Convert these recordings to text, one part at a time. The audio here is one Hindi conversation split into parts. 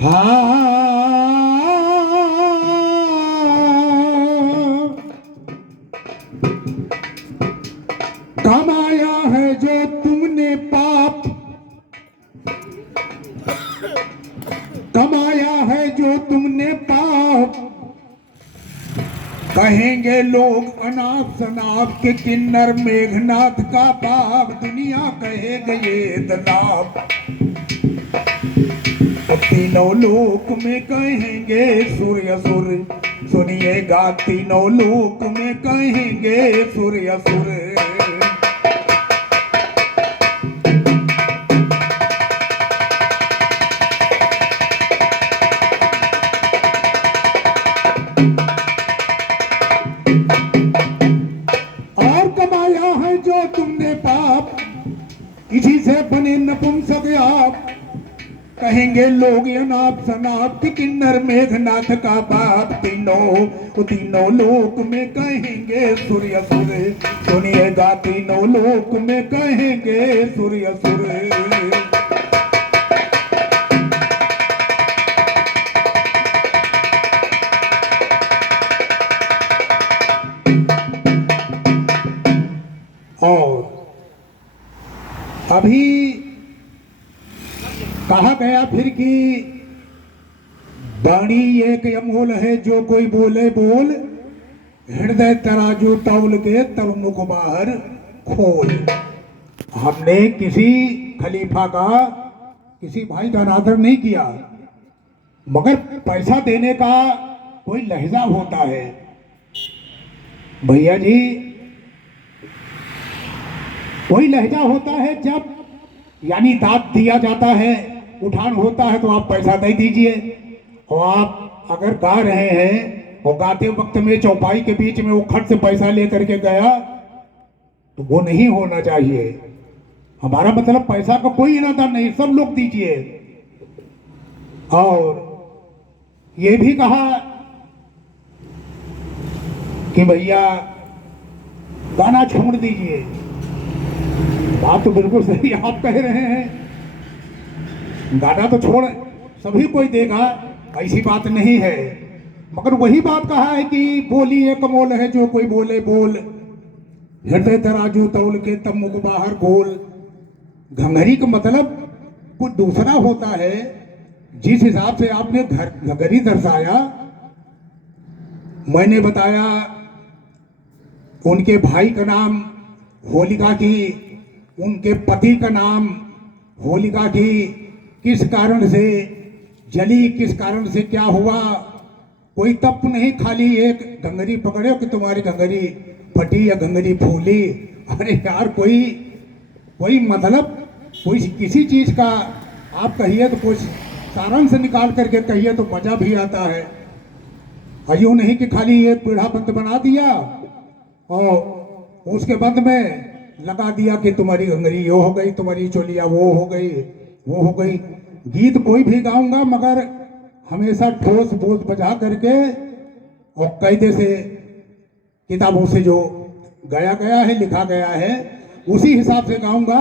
हाँ, कमाया है जो तुमने पाप, कमाया है जो तुमने पाप, कहेंगे लोग अनाप शनाप के किन्नर मेघनाथ का बाप, दुनिया कहेगा ये दलाप। तीनों लोक में कहेंगे सूर्य सुर, सुनिएगा तीनों लोक में कहेंगे सूर्य सुर। और कमाया है जो तुमने पाप, इसी से बने नपुंसक आप, कहेंगे लोग अनाप शनाप कि किन्नर मेघनाथ का बाप। तीनों लोक में कहेंगे सूर्य सुर, सुनिएगा तीनों लोक में कहेंगे सूर्य सुर। और अभी कहा गया फिर कि वाणी एक अमोल है, जो कोई बोले बोल, हृदय तराजू तौल के तब मुख बाहर खोल। हमने किसी खलीफा का, किसी भाई का अनादर नहीं किया, मगर पैसा देने का कोई लहजा होता है। भैया जी, कोई लहजा होता है जब यानी दाद दिया जाता है, उठान होता है तो आप पैसा दे दीजिए। और आप अगर गा रहे हैं और गाते वक्त में चौपाई के बीच में वो खट से पैसा लेकर के गया तो वो नहीं होना चाहिए। हमारा मतलब पैसा का कोई इरादा नहीं, सब लोग दीजिए। और ये भी कहा कि भैया गाना छोड़ दीजिए। बात तो बिल्कुल सही आप कह रहे हैं, गाना तो छोड़ सभी कोई देगा, ऐसी बात नहीं है। मगर वही बात कहा है कि बोली एक अमोल है, जो कोई बोले बोल, हृदय तराजू तौल के तब मुख बाहर खोल। घंघरी का मतलब कुछ दूसरा होता है। जिस हिसाब से आपने घंघरी दर्शाया, मैंने बताया उनके भाई का नाम होलिका की, उनके पति का नाम होलिका की, किस कारण से जली, किस कारण से क्या हुआ, कोई तप नहीं, खाली एक घंघरी पकड़े कि तुम्हारी घंघरी फटी या घंघरी फूली। अरे यार, कोई मतलब, कोई किसी चीज का आप कहिए तो कुछ सारांश निकाल करके कहिए तो मजा भी आता है। यूं नहीं कि खाली एक पीढ़ा बंद बना दिया और उसके बंद में लगा दिया कि तुम्हारी घंघरी ये हो गई, तुम्हारी चोलिया वो हो गई, वो हो गई। गीत कोई भी गाऊंगा मगर हमेशा ठोस बोझ बजा करके और कायदे से किताबों से जो गाया गया है, लिखा गया है, उसी हिसाब से गाऊंगा।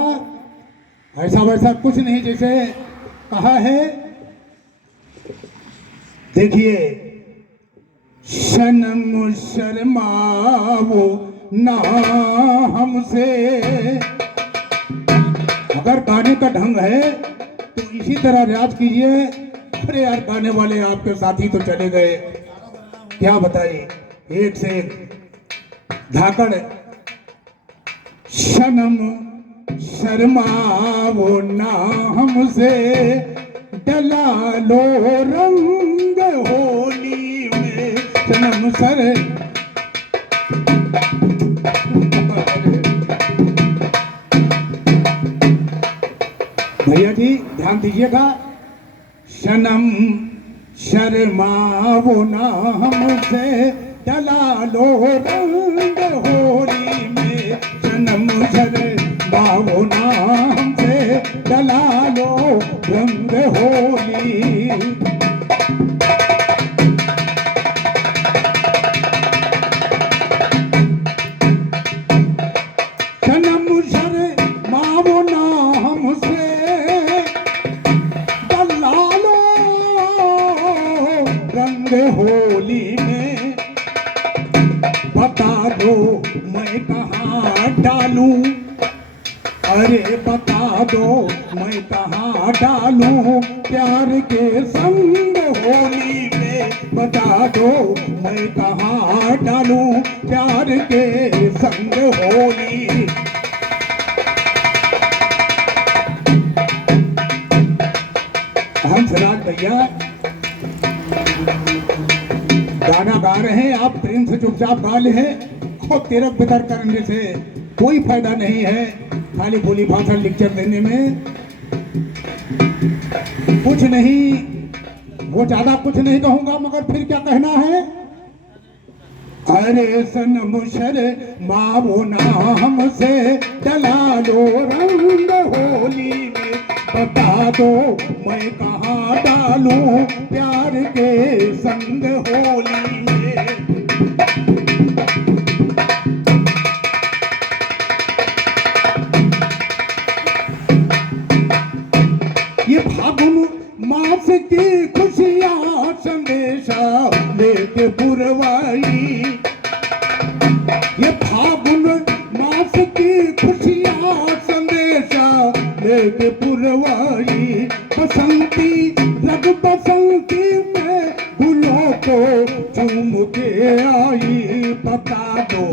ऐसा वैसा कुछ नहीं। जैसे कहा है, देखिए, सनम शर्माओ ना हमसे। अगर गाने का ढंग है तो इसी तरह रियाज कीजिए। अरे यार, गाने वाले आपके साथी तो चले गए, क्या बताइए, एक से एक धाकड़। सनम शर्माओ ना हमसे, डला लो रंग होली में। सनम सर भैया जी ध्यान दीजिएगा। सनम शर्माओ ना हमसे, डला लो रंग होली में। सनम शर्माओ ना हमसे, डला लो रंग होली। संग होली में, बता दो मैं कहाँ डालूं, अरे बता दो मैं कहाँ डालूं प्यार के संग होली में, बता दो मैं कहाँ डालूं प्यार के संग होली। हंसराज भैया गाना गा रहे हैं, आप प्रेम से चुपचाप गा ले हैं और तिरक बितर करने से कोई फायदा नहीं है, खाली बोली भाषा लेक्चर देने में कुछ नहीं। वो ज्यादा कुछ नहीं कहूंगा, मगर फिर क्या कहना है, अरे सनम शर्माओ ना हमसे, डला लो रंग होली में, बता दो मैं कहाँ डालूं प्यार के संग होली में। ये फागुन मास की खुशियाँ संदेशा लेके पुरवाई, ये फागुन मास की खुशियाँ संदेशा लेके पुरवाई, बसंती रग बसंती में फूलों को चूम के आई, बता दो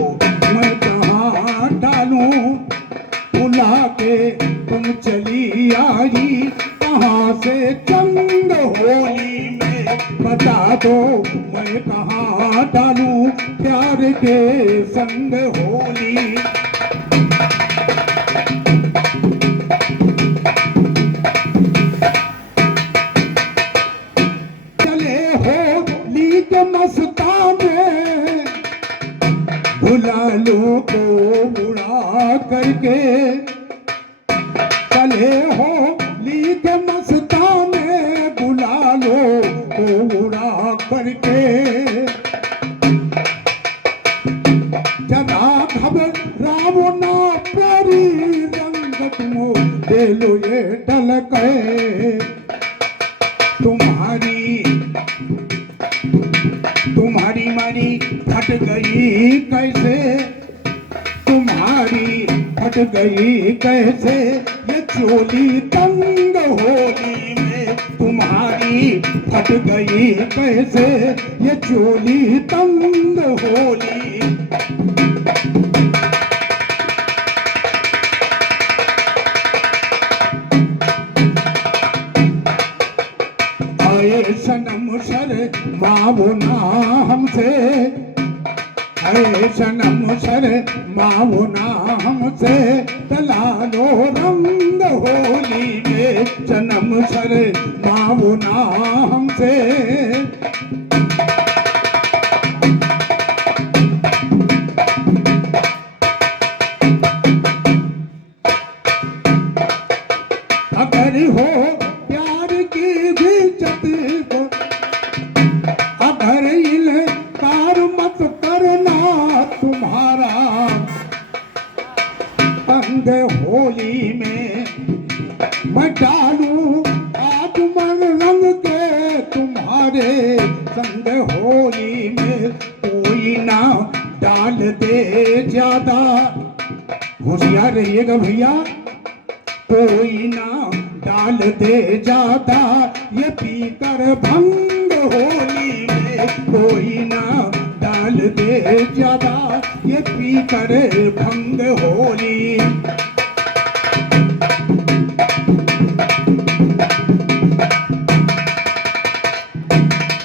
मैं कहाँ डालूं बुला के तुम चली आई, कहाँ से चंग होली में, बता दो मैं कहाँ डालूं प्यार के संग होली। चले होली के मस्ताने गुलालों को उड़ा करके, चले होली के मस्ताने गुलालों को उड़ा करके, जरा घबराओ ना प्यारी रंग तुम दे लो ये ढलके, तुम्हारी मारी फट गई कैसे, तुम्हारी फट गई कैसे ये चोली तंग होली में, तुम्हारी फट गई कैसे ये चोली तंग होली। आए सनम शर्माओ ना हमसे, आए सनम शर्माओ ना हमसे, डला लो रंग होली में, सनम शर्माओ ना हमसे। अगर हो प्यार की इज्जत को, अगर इनकार मत करना तुम्हारा संग होली में, मैं डालूं आज मन रंग के तुम्हारे संग होली में, कोई ना डाल दे ज्यादा, होशियार रहिएगा भैया, कोई ना डाल दे ज्यादा ये पीकर भंग होली में, कोई ना डाल दे ज्यादा ये पीकर भंग होली।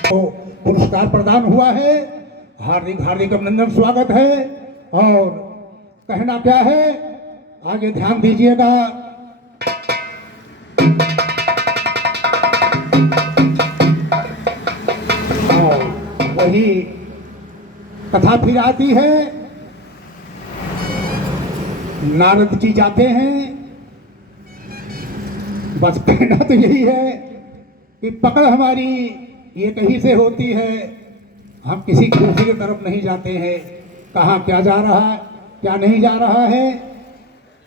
तो पुरस्कार प्रदान हुआ है, हार्दिक हार्दिक अभिनंदन स्वागत है। और कहना क्या है, आगे ध्यान दीजिएगा। वही कथा फिर आती है, नारद जी जाते हैं, बस कहना तो यही है कि पकड़ हमारी ये कहीं से होती है, हम किसी दूसरी तरफ नहीं जाते हैं, कहाँ क्या जा रहा है क्या नहीं जा रहा है,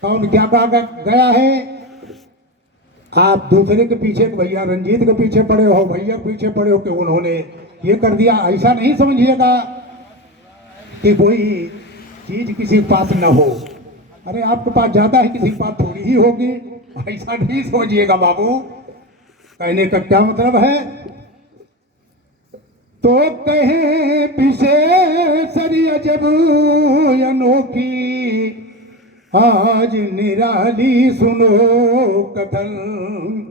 कौन क्या गया है। आप दूसरे के पीछे, भैया रंजीत के पीछे पड़े हो, भैया पीछे पड़े हो कि उन्होंने ये कर दिया, ऐसा नहीं समझिएगा कि कोई चीज किसी के पास न हो। अरे आपके पास ज्यादा है, किसी के पास थोड़ी ही होगी, ऐसा नहीं समझिएगा बाबू। कहने का क्या मतलब है? तो कहे विशेषरी अजब अनोखी, आज निराली सुनो कथन।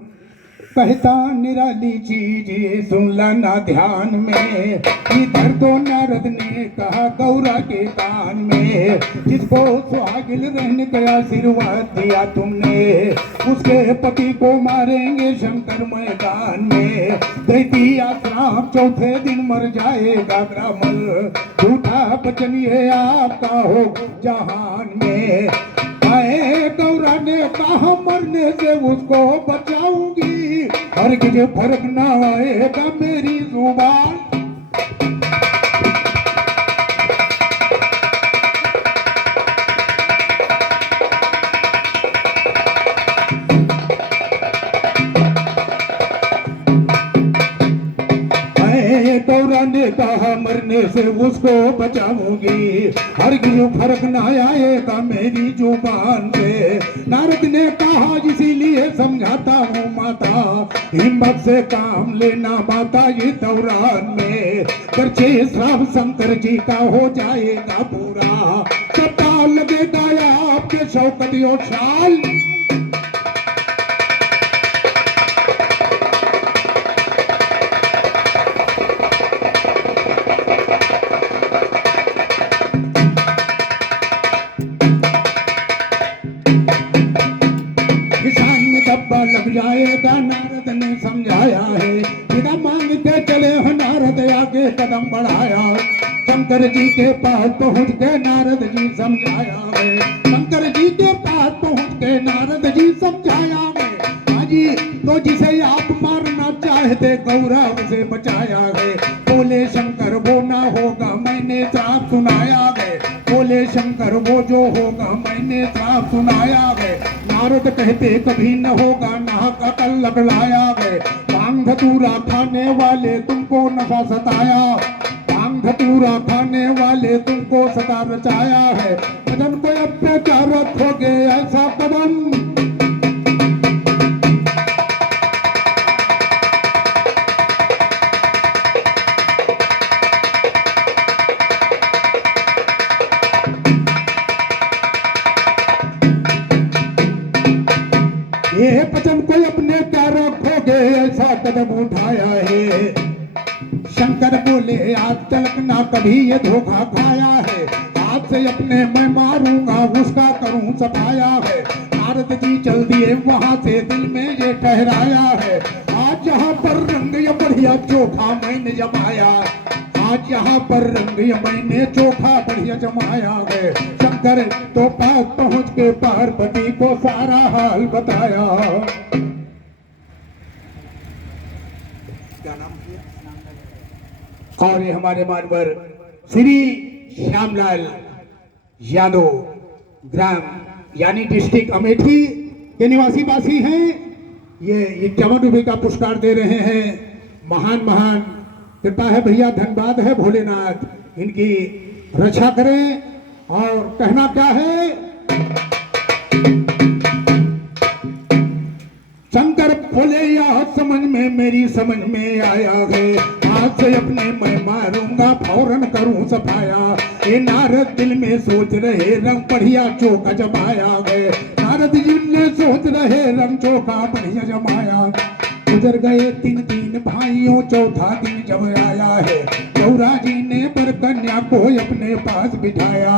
कहता निराली चीज ये सुन लाना ध्यान में, इधर तो नारद ने कहा गौरा के कान में। जिसको सुहागिल रहने का आशीर्वाद दिया तुमने, उसके पति को मारेंगे शंकर मैदान में। दैती आश्राम चौथे दिन मर जाएगा ब्राह्मण, झूठा वचन ये आपका हो जहान में। आए गौरा ने कहा मरने से उसको बचाऊंगी, हर किसी फर्क ना आएगा मेरी जुबान। गौरा ने कहा मरने से उसको बचाऊंगी, हर किसी फर्क ना आएगा मेरी जुबान से। नारद ने कहा इसीलिए समझाता हूँ माता, हिम्मत से काम लेना माता ये दौरान में। करचे श्राप शंकर जी का हो जाएगा पूरा, सबका लगेगा आपके शौकत और शाल। लग जाएगा नारद ने समझाया है, बिना मांग के चले हो नारद आगे कदम बढ़ाया। शंकर जी के पास पहुँच के नारद जी समझाया है, शंकर जी के पास पहुँच के नारद जी समझाया है। हाजी तो जिसे आप मारना चाहते गौरा उसे बचाया है। बोले शंकर वो ना होगा मैंने श्राप सुनाया है, बोले शंकर वो जो होगा मैंने श्राप सुनाया है। नारद कहते कभी न होगा नाहक अकल लगलाया है। भांग धतूरा खाने वाले तुमको नशा सताया, भांग धतूरा खाने वाले तुमको सदा रचाया है। भजन को अत्याचार रखोगे ऐसा कदम, ये वचन को अपने क्या रखोगे ऐसा कदम उठाया है। शंकर बोले आज तक ना कभी ये धोखा खाया है, आज से अपने मैं मारूंगा उसका करूं सफाया है। नारद जी चल दिए वहां से दिल में ये ठहराया है, आज यहाँ पर रंग ये बढ़िया चोखा मैंने जमाया, आज यहाँ पर रंग ये मैंने चोखा बढ़िया जमाया है। शंकर तो पास पहुंच के पार्वती को सारा हाल बताया। क्या नाम किया? और ये हमारे मानवर श्री श्यामलाल यादव ग्राम यानी डिस्ट्रिक्ट अमेठी के निवासी वासी हैं। ये 51 रुपये का पुरस्कार दे रहे हैं। महान महान कृपा है भैया, धन्यवाद है भोलेनाथ, इनकी रक्षा करें। और कहना क्या है, शंकर बोले या समझ में मेरी समझ में आया है, आज से अपने मैं मारूंगा फौरन करूं सफाया। ये नारद दिल में सोच रहे रंग बढ़िया चौका जमाया है, नारद जी ने सोच रहे रंग चौका बढ़िया जमाया। गुजर गए 3 भाइयों चौथा दिन जब आया है, गौरा जी ने पर कन्या को अपने पास बिठाया।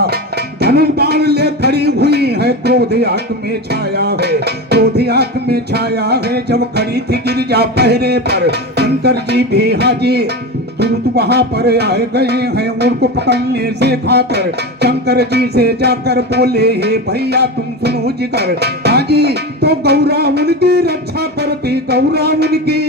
धनुष बाण ले खड़ी हुई है, क्रोध आंख में छाया है, क्रोध आंख में छाया है। जब खड़ी थी गिरजा पहरे पर, शंकर जी भी हाजी दूत वहां पर आए गए हैं उनको पकड़ने से खाकर। शंकर जी से जाकर बोले हे भैया तुम सुनो जिगर, हाजी तो गौरा उनकी रक्षा करती, गौरा उनकी।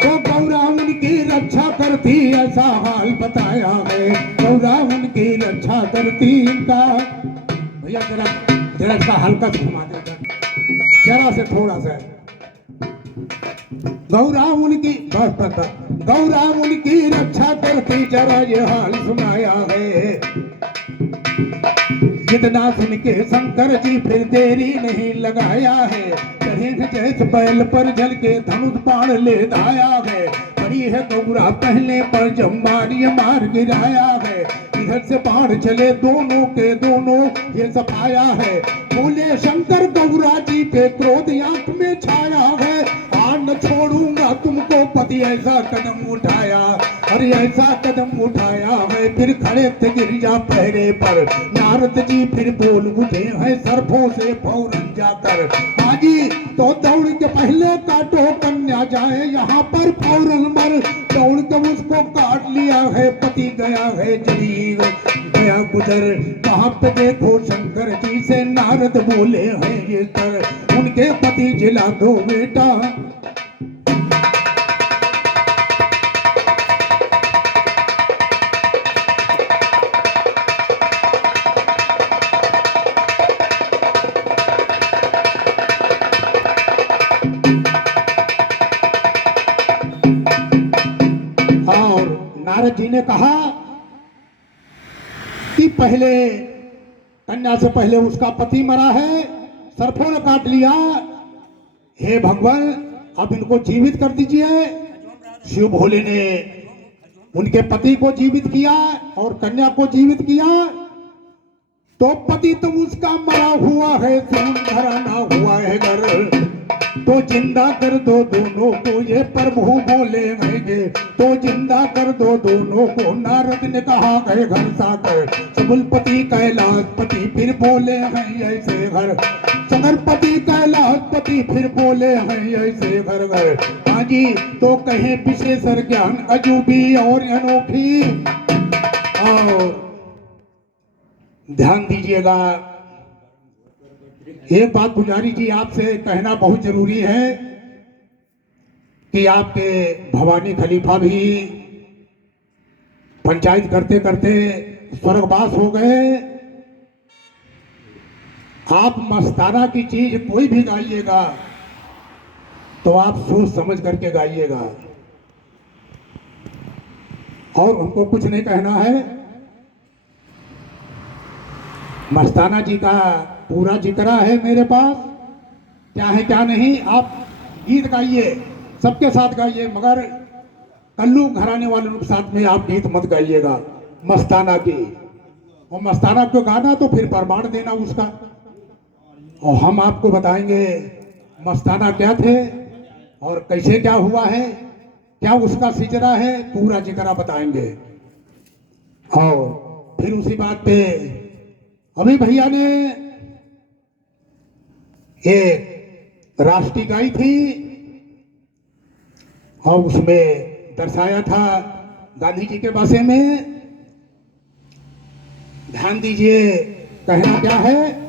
तो गौरा उनकी रक्षा करती ऐसा हाल बताया है, गौरा उनकी रक्षा करती इनका। भैया जरा जरा इसका हल्का से घुमा देगा, जरा से थोड़ा सा। गौरा उनकी बस बस गौरा उनकी रक्षा करती, जरा ये हाल सुनाया है। जितना सुन के शंकर जी फिर देरी नहीं लगाया है, चढ़े जैसे बैल पर जल के धनुष बाण ले धाया है। पड़ी है गौरा पहले पर जम्बारी मार गिराया है, इधर से बाण चले दोनों के दोनों ये सफाया है। बोले शंकर गौरा जी के क्रोध आंख में छाया है, न छोड़ूंगा तुमको पति ऐसा कदम उठाया, अरे ऐसा कदम उठाया है। फिर खड़े थे गिरिजा पहरे पर, नारद जी फिर बोल उठे हैं सर्पों से फौरन जाकर। हाजी तो दौड़ के पहले काटो कन्या जाए यहाँ पर फौरन मर, दौड़ के उसको काट लिया है, पति गया है जली गया गुजर। वहां पे देखो शंकर जी से नारद बोले हैं ये तर, उनके पति जिला दो बेटा। नारद जी ने कहा कि पहले कन्या से पहले उसका पति मरा है, सर्पों ने काट लिया। हे भगवान अब इनको जीवित कर दीजिए। शिव भोले ने उनके पति को जीवित किया और कन्या को जीवित किया, तो पति तो उसका मरा हुआ है, खून भरा ना हुआ है घर, तो जिंदा कर दो दोनों को, ये प्रभु बोले होंगे, तो जिंदा कर दो दोनों को। नारद ने कहा गए घर साकर, सबुलपति कैलाशपति फिर बोले हैं ऐसे घर, सगरपति कैलाशपति फिर बोले हैं ऐसे घर घर। हाँ जी तो कहे विशेषर ज्ञान अजूबी और अनोखी। और ध्यान दीजिएगा, एक बात पुजारी जी आपसे कहना बहुत जरूरी है कि आपके भवानी खलीफा भी पंचायत करते करते स्वर्गवास हो गए। आप मस्ताना की चीज कोई भी गाइएगा तो आप सोच समझ करके गाइएगा, और उनको कुछ नहीं कहना है। मस्ताना जी का पूरा जिक्र है मेरे पास, क्या है क्या नहीं। आप गीत गाइए, सबके साथ गाइए, मगर कल्लू घराने वालों के साथ में आप गीत मत गाइएगा मस्ताना की। और मस्ताना को गाना तो फिर प्रमाण देना उसका, और हम आपको बताएंगे मस्ताना क्या थे और कैसे क्या हुआ है, क्या उसका सिजरा है, पूरा जिक्र बताएंगे। और फिर उसी बात पे अभी भैया ने एक राष्ट्रीय गाई थी और उसमें दर्शाया था गांधी जी के बारे में। ध्यान दीजिए कहना क्या है।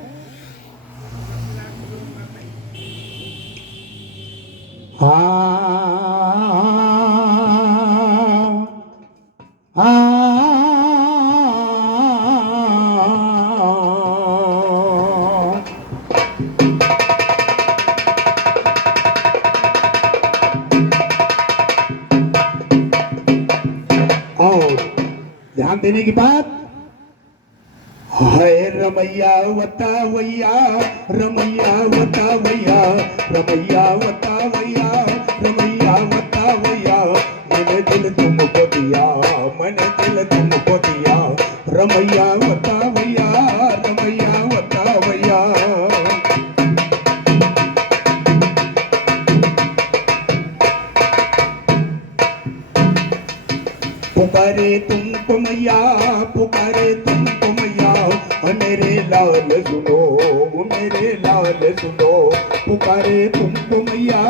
ध्यान देने की बात है। रमैया वतावैया, रमैया वतावैया, रमैया वतावैया, रमैया वतावैया, मैंने दिल तुमको दिया, मैंने दिल तुमको दिया, रमैया वतावैया, रमैया वतावैया। पुकारे तुमको मैया, पुकारे तुमको मैया, मेरे लाल सुनो, मेरे लाल सुनो, पुकारे तुमको मैया,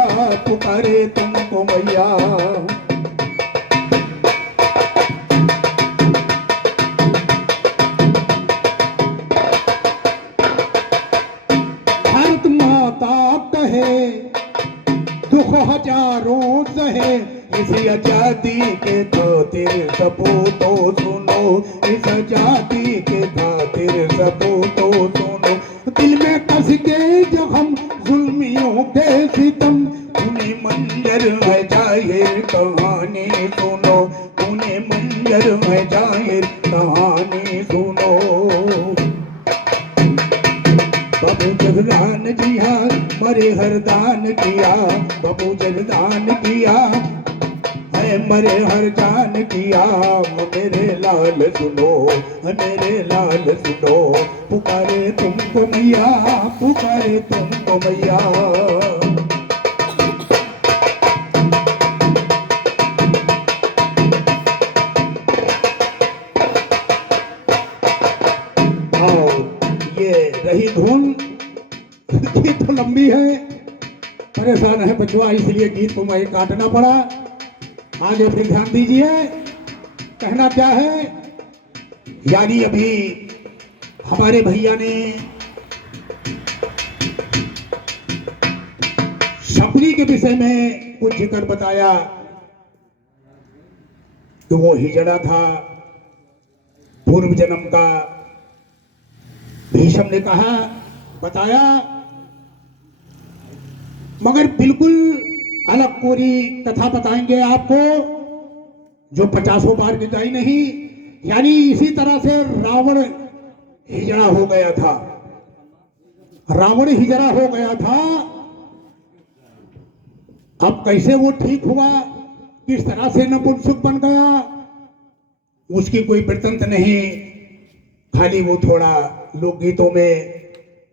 पुकारे तुमको मैया। भारत माता कहे दुख हजारों सहे, इसी आजादी के तो खातिर सपूतो सुनो, इस जाति के खातिर सपूतो सुनो। दिल में कस के जख्म जुल्मियों के सितम, उन्हें मंजर है जाहिर कहानी सुनो, उन्हें मंजर है जाहिर कहानी सुनो। बाबू जगदान किया मरे हरदान किया, बाबू जगदान किया है मरे हर जान किया। मेरे लाल सुनो, मेरे लाल सुनो, पुकारे तुमको मैया, पुकारे तुमको मैया। रही धुन ये तो लंबी है, परेशान है बचवा, इसलिए गीत को मैं काटना पड़ा। आगे फिर ध्यान दीजिए, कहना क्या है। यानी अभी हमारे भैया ने शबरी के विषय में कुछ जिक्र बताया कि वो हिजड़ा था पूर्व जन्म का। भीष्म ने कहा, बताया, मगर बिल्कुल अलग पूरी कथा बताएंगे आपको जो 50 बार की गई नहीं। यानी इसी तरह से रावण हिजड़ा हो गया था, रावण हिजड़ा हो गया था। अब कैसे वो ठीक हुआ, किस तरह से नपुंसक बन गया, उसकी कोई वृत्तांत नहीं, खाली वो थोड़ा लोकगीतों में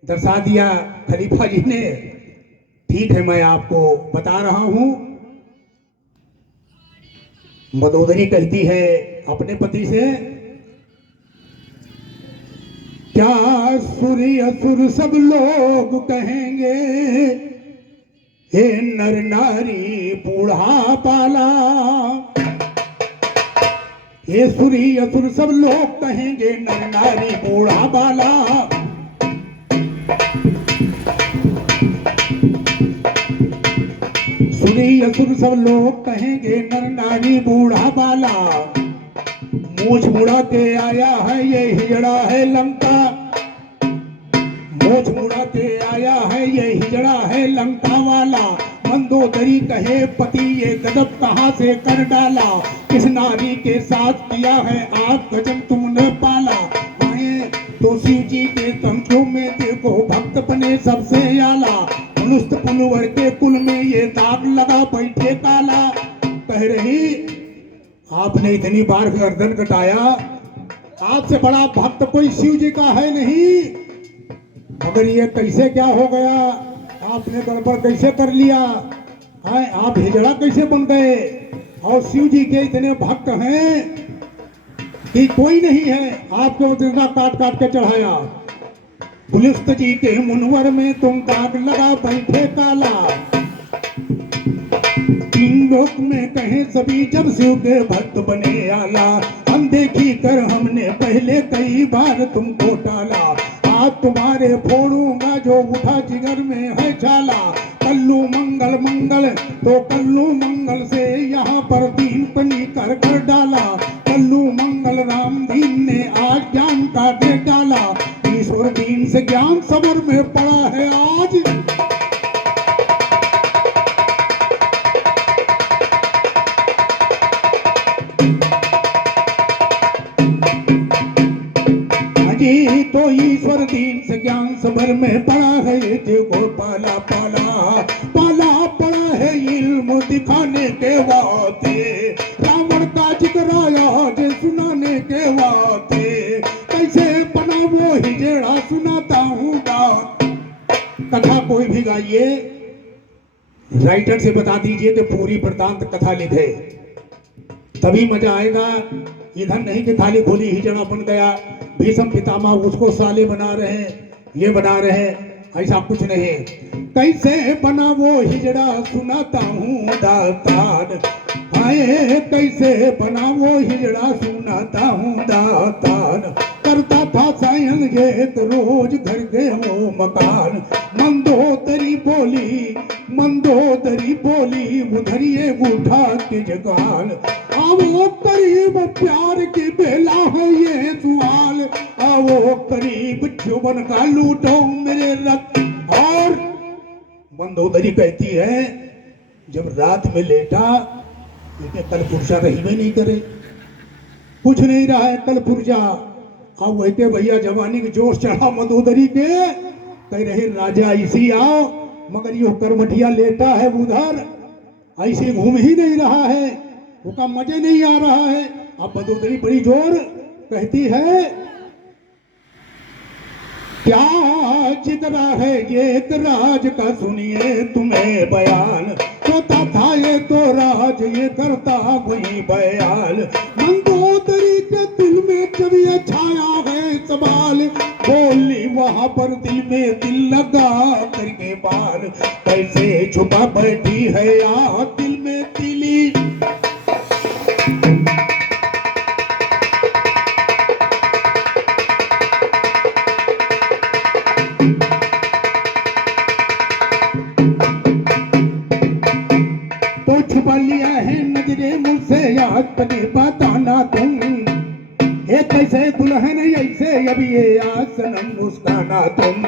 दर्शा दिया खलीफा जी ने। ठीक है, मैं आपको बता रहा हूं। मदोदरी कहती है अपने पति से, क्या सुरी असुर सब लोग कहेंगे, हे नर नारी बूढ़ा पाला। ये सुरी असुर सब लोग कहेंगे, नर नारी बूढ़ा बाला। सुरी असुर सब लोग कहेंगे, नर नारी बूढ़ा बाला। मूछ मुड़ा के आया है ये हिजड़ा है लंका, मूछ मुड़ा के आया है ये हिजड़ा है लंका वाला। मंदोदरी कहे पति ये गजब कहां से कर डाला, किस नारी के साथ किया है आप गजब तुमने पाला। आए तो शिव जी के तंत्रों में देखो भक्त बने सबसे आला, पुलुस्त पुलवर के कुल में ये दाग लगा बैठे काला। कह रही आपने इतनी बार गर्दन कटाया, आपसे बड़ा भक्त कोई शिव जी का है नहीं, मगर ये कैसे क्या हो गया, आपने गड़बड़ कैसे कर लिया, आप हिजड़ा कैसे बन गए। और शिव जी के इतने भक्त हैं कि कोई नहीं है, आपको जिंदा काट काट के चढ़ाया। पुलिस जी के मुनवर में तुम दाग लगा बैठे काला। तीन लोक में कहे सभी जब शिव के भक्त बने आला, अनदेखी कर हमने पहले कई बार तुमको टाला। आज तुम्हारे फोड़ूंगा जो उठा जिगर में है छाला। कल्लू मंगल मंगल तो कल्लू मंगल से यहाँ पर दीन पनी कर कर डाला। कल्लू मंगल राम दीन ने आज ज्ञान का दे डाला। ईश्वर दीन से ज्ञान सबर में पड़ा है आज। तो ईश्वर दीन से ज्ञान सबर में पड़ा है, देखो पाला पाला पाला पड़ा है इल्म दिखाने के वास्ते। रावण का जिक्र आया जे सुनाने के वास्ते, कैसे बना वो हिजड़ा सुनाता हूँ बात। कथा कोई भी गाइए, राइटर से बता दीजिए कि पूरी वृत्तांत कथा लिखे, तभी मजा आएगा। इधर नहीं कि थाली खोली हिजड़ा बन गया, भीष्म पितामह उसको साले बना रहे हैं, ये बना रहे हैं, ऐसा कुछ नहीं। कैसे बना वो हिजड़ा सुनाता हूँ दातार, आए कैसे बना वो हिजड़ा सुनाता हूँ दातार। करता था सायन ये तो रोज घर के वो मकान। मंदोदरी बोली उधरिए उठा के जगाल। आवो करीब प्यार की बेला है ये सवाल। आवो करीब जुबन का लूटो मेरे रक्त। और मंदोदरी कहती है जब रात में लेटा कल पुरुषा रही भी नहीं करे, कुछ नहीं रहा है कल पुरुषा। अब वही भैया जवानी के जोश चढ़ा मंदोदरी के, कह रहे राजा इसी आओ, मगर यो करमठिया लेटा है उधर, ऐसे घूम ही नहीं रहा है, उसका मजे नहीं आ रहा है। अब मंदोदरी बड़ी जोर कहती है क्या जितना है ये राज का सुनिए तुम्हें बयान। होता था ये तो राज ये करता वही बयाल। मंदोदरी के दिल में जब ये छाया है सवाल, बोली वहां पर दिल में दिल लगा करके बाल। कैसे छुपा बैठी है या दिल में दिली। तो छुपा लिया है नजरे मुझसे याद बने बताना तुम। एक कैसे दुल्हन ऐसे अब ये आसनम मुस्काना तुम।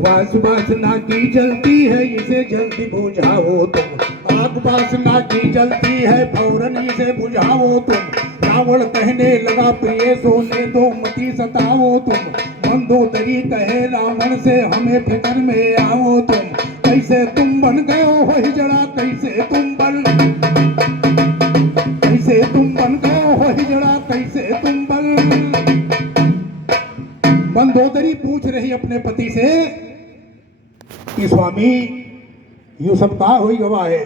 वासना की जलती है इसे जल्दी बुझाओ तुम। आग वासना की जलती है फौरन इसे बुझाओ तुम। रावण कहने लगा प्रिय सोने दो मती सताओ तुम। मंदोदरी कहे रावण से हमें फिक्र में आओ तुम। कैसे तुम बन गए हो हिजड़ा कैसे तुम बन गए हो हिजड़ा कैसे तुम बन। मंदोदरी पूछ रही अपने पति से कि स्वामी यू सब कहा हुई गवा है।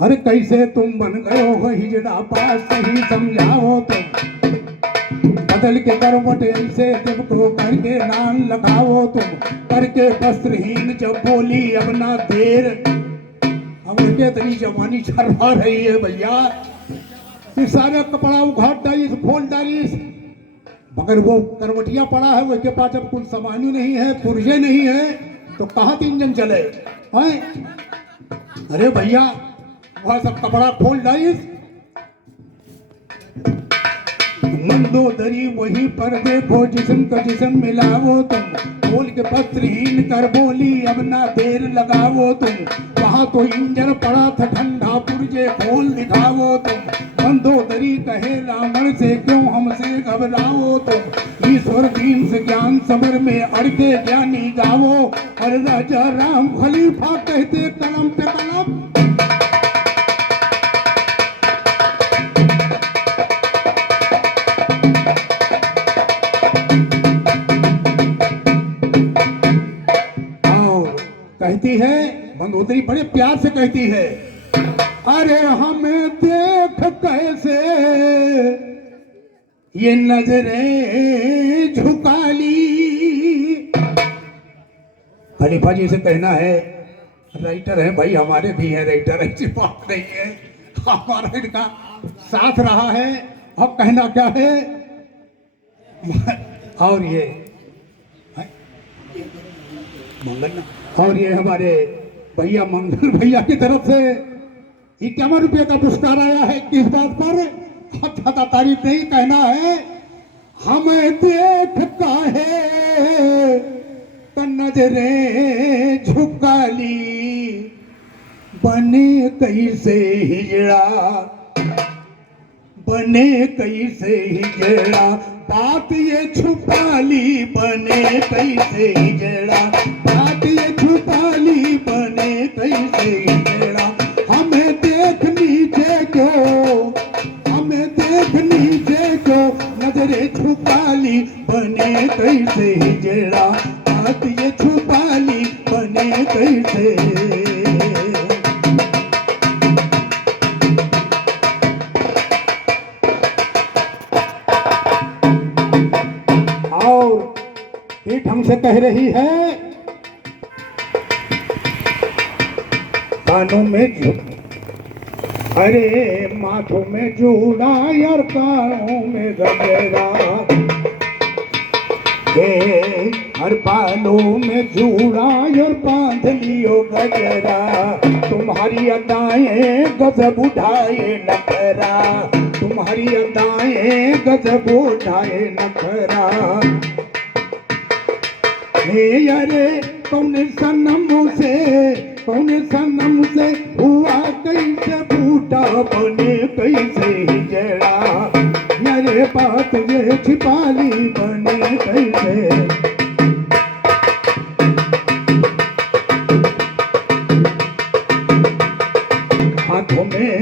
अरे कैसे तुम बन गए हो हिजड़ा पास सही समझाओ तुम। बदल के करवट ऐसे तुमको करके नाम लगाओ तुम। करके वस्त्रहीन जब बोली अब ना देर। अब उनके इतनी जवानी छरवा रही है भैया, इस सारे कपड़ा उघाड़ डाली खोल डाली, मगर वो करवटिया पड़ा है उसके पास अब कुछ सामान ही नहीं है, पुर्जे नहीं है, तो कहाँ तीन जन चले हैं? अरे भैया वह सब कपड़ा खोल डाली। मंदोदरी वहीं पर देखो जिस्म का जिस्म मिलाओ तुम। बोल के पत्रहीन कर बोली अब ना देर लगाओ तुम। वहां तो इंजन पड़ा था ठंडा पुर्जे खोल दिखाओ तुम। मंदोदरी कहे रावण से क्यों हमसे घबराओ तुम। ईश्वर दीन से ज्ञान सबर में अड़के ज्ञानी गाओ। और राजा राम खलीफा कहते कलम पे कलम। कहती है मंदोदरी बड़े प्यार से कहती है अरे हमें देख कैसे ये नजरें झुका ली। खलीफा जी से कहना है राइटर है भाई, हमारे भी है राइटर, ऐसी बात नहीं है, हमारा इनका साथ रहा है। अब कहना क्या है और ये मंगल ना, और ये हमारे भैया मंगल भैया की तरफ से 51 रुपये का पुरस्कार आया है। किस बात पर? ज्यादा तारीफ नहीं, कहना है हमें देख काहे नजरें झुका ली। बने कैसे हिजड़ा, बने कैसे हिजड़ा, बात ये छुपा ली। बने कैसे हिजड़ा, बात ये छुपा ली। बने कैसे हिजड़ा, हमें देख नीचे क्यों, हमें देख नीचे क्यों नजरें छुपा ली। बने कैसे हिजड़ा, बात ये छुपा ली। बने कैसे। ये ढंग से कह रही है कानों में अरे माथों में जूड़ा यार कानों में गजरा। हे हर बालों में जूड़ा और बांध लियो गजरा, तुम्हारी अदाएं गजब उठाए नखरा, तुम्हारी अदाएं गजब उठाए नखरा। हे अरे कौन सनम से हुआ कैसे बूटा बने कैसे हिजड़ा, अरे बात ये छिपाली बने कैसे। हाथों में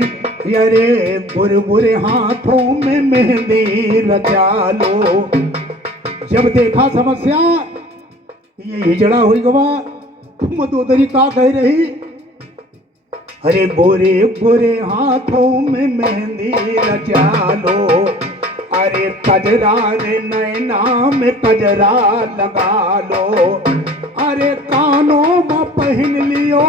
अरे बुरे हाथों में मेहंदी रचा लो, जब देखा समस्या ये हिजड़ा हुई गवा, मदोदरी का कह रही, अरे गोरे हाथों में मेहंदी रचा लो, अरे कजरा रे नैना में कजरा लगा लो, अरे कानों में पहन लियो,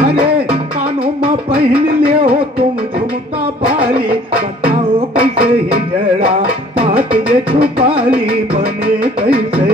अरे कानों में पहन लियो तुम झुमका बाली, बताओ कैसे हिजड़ा बात ये छुपाली बने कैसे।